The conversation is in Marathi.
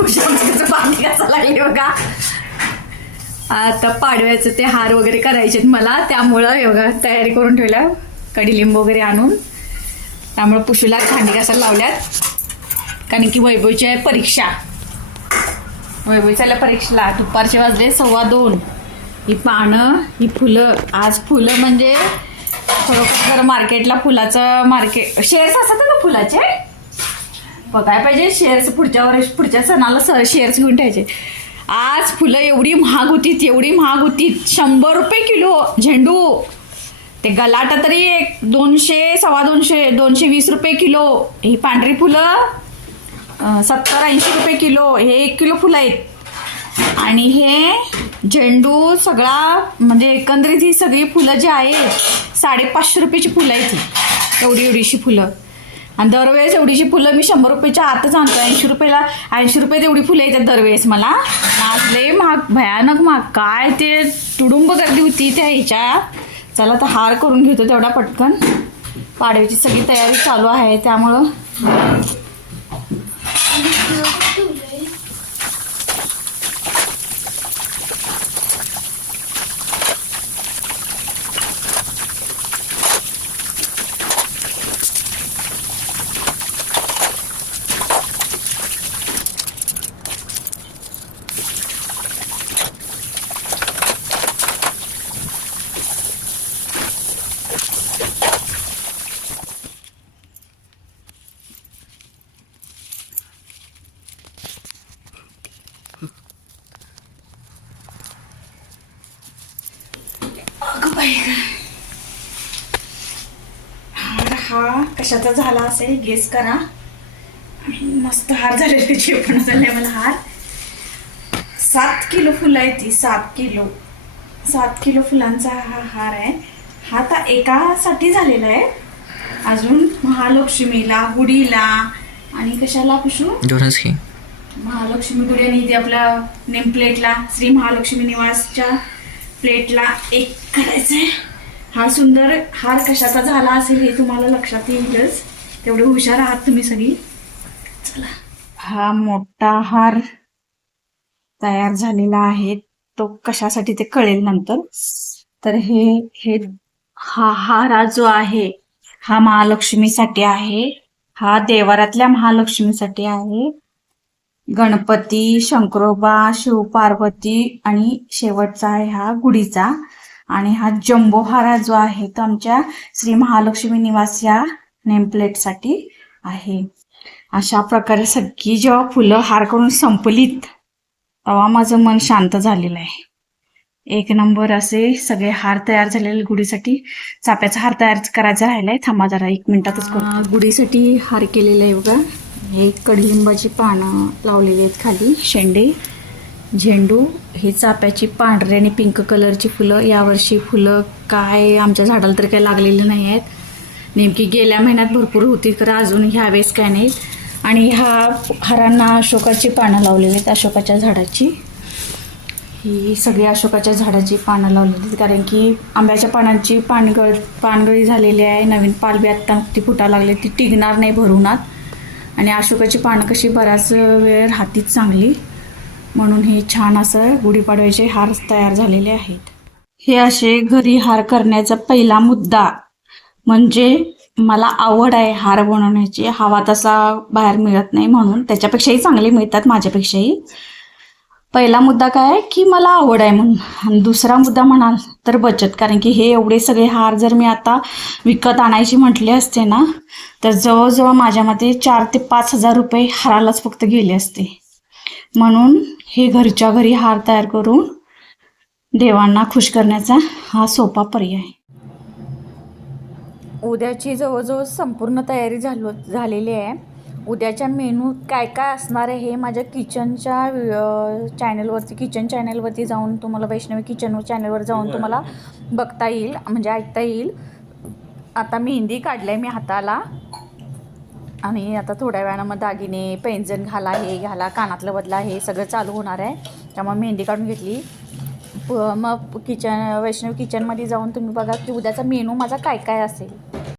तुळशीचं पाणी कसं लागले बघा आता पाडव्याचं ते हार वगैरे करायचे मला. त्यामुळं योगा तयारी करून ठेवल्या. कडीलिंब वगैरे आणून. त्यामुळं पुशूला भांडी घासायला लावल्यात. कारण की वैभवची आहे परीक्षा. वैभवच्याला परीक्षेला. दुपारचे वाजले सव्वा दोन. ही पानं ही फुलं. आज फुलं म्हणजे खरोखर मार्केटला फुलाचं मार्केट शेअर्स असतात ना फुलाचे? बघायला पाहिजे शेअर्स पुढच्या वर्ष पुढच्या सणाला स शेअर्स घेऊन ठेवायचे. आज फुलं एवढी महाग होती एवढी महाग होती. शंभर रुपये किलो झेंडू. ते गलाटा तरी एक दोनशे सव्वा दोनशे दोनशे वीस रुपये किलो. ही पांढरी फुलं सत्तर ऐंशी रुपये किलो. हे एक किलो फुलं आहेत. आणि हे झेंडू सगळा म्हणजे एकंदरीत ही सगळी फुलं जी आहेत साडेपाचशे रुपयाची फुलं आहेत ही. एवढी एवढीशी फुलं. आणि दरवेळेस एवढीशी फुलं मी शंभर रुपयेच्या आतच आणतो. ऐंशी रुपयाला ऐंशी रुपये तेवढी फुलं येतात दरवेळेस मला. आज महाग भयानक महाग. काय ते तुडुंब गर्दी होती त्या ह्याच्यात चला तर हार करून घेतो तेवढा पटकन. पाडव्याची सगळी तयारी चालू आहे त्यामुळं. हार हा. कशाचा झाला असेल गेस करा. मस्त हार झालेले पण झाले मला हार. सात किलो फुलं आहे ती सात किलो. सात किलो फुलांचा हा हार आहे. हा आता एकासाठी झालेला आहे. अजून महालक्ष्मीला गुढीला आणि कशाला पुशू? महालक्ष्मी गुढी आणि इथे आपल्या नेम प्लेटला श्री महालक्ष्मी निवासच्या प्लेटला एक करायचं आहे. हा सुंदर हार कशाचा झाला असेल हे तुम्हाला लक्षात येईलच. तेवढे हुशार आहात तुम्ही सगळी. चला. हा मोठा हार तयार झालेला आहे. तो कशासाठी ते कळेल नंतर. तर हे हे हा हार जो आहे हा महालक्ष्मीसाठी आहे. हा देवारातल्या महालक्ष्मीसाठी आहे. गणपती शंकरोबा शिवपार्वती आणि शेवटचा आहे हा गुढीचा. आणि हा जम्बो जो आहे तो आमच्या श्री महालक्ष्मी निवास या नेमप्लेटसाठी आहे. अशा प्रकारे सगळी जेव्हा फुलं हार करून संपलीत तेव्हा माझं मन शांत झालेलं आहे. एक नंबर असे सगळे हार तयार झालेले गुढीसाठी. चाप्याचा हार तयार करायचा राहिलाय. थांबा जरा एक मिनिटातच गुढीसाठी हार केलेला आहे बघा. हे कडलिंबाची पानं लावलेली आहेत खाली. शेंडे झेंडू हे चाप्याची पांढरे आणि पिंक कलरची फुलं. यावर्षी फुलं काय आमच्या झाडाला तर काही लागलेली नाही आहेत. नेमकी गेल्या महिन्यात भरपूर होती तर अजून ह्यावेळेस काय नाही आणि ह्या हारांना अशोकाची पानं लावलेली आहेत अशोकाच्या झाडाची. ही सगळी अशोकाच्या झाडाची पानं लावलेली आहेत कारण की आंब्याच्या पानांची पानगळ पानगळी झालेली आहे. नवीन पालवी आत्ता ती फुटा लागली ती टिकणार नाही भरुनात. आणि अशोकाची पानं कशी बराच वेळ राहतीच चांगली म्हणून हे छान असं गुढीपाडव्याचे हार तयार झालेले आहेत. हे असे घरी हार करण्याचा पहिला मुद्दा. म्हणजे मला आवड आहे हार बनवण्याची. हवा तसा बाहेर मिळत नाही म्हणून त्याच्यापेक्षाही चांगले मिळतात माझ्यापेक्षाही. पहिला मुद्दा काय? आहे की मला आवड आहे म्हणून. आणि दुसरा मुद्दा म्हणाल तर बचत. कारण की हे एवढे सगळे हार जर मी आता विकत आणायची म्हटले असते ना तर जवळजवळ माझ्या मते चार ते पाच हजार रुपये हारालाच फक्त गेले असते. म्हणून हे घरच्या घरी हार तयार करून देवांना खुश करण्याचा हा सोपा पर्याय. उद्याची जवळजवळ संपूर्ण तयारी झालो झालेली आहे. उद्याच्या मेनू काय काय असणार आहे हे माझ्या किचनच्या चॅनलवरती किचन चॅनलवरती जाऊन तुम्हाला वैष्णवी किचन चॅनलवर जाऊन तुम्हाला बघता येईल म्हणजे ऐकता येईल. आता मेहंदी काढली आहे मी हाताला. आणि आता थोड्या वेळानं मग दागिने पैंजण घाला हे घाला कानातलं बदला हे सगळं चालू होणार आहे. त्यामुळे मेहंदी काढून घेतली. प मग किचन वैष्णव किचनमध्ये जाऊन तुम्ही बघा की उद्याचा मेनू माझा काय काय असेल.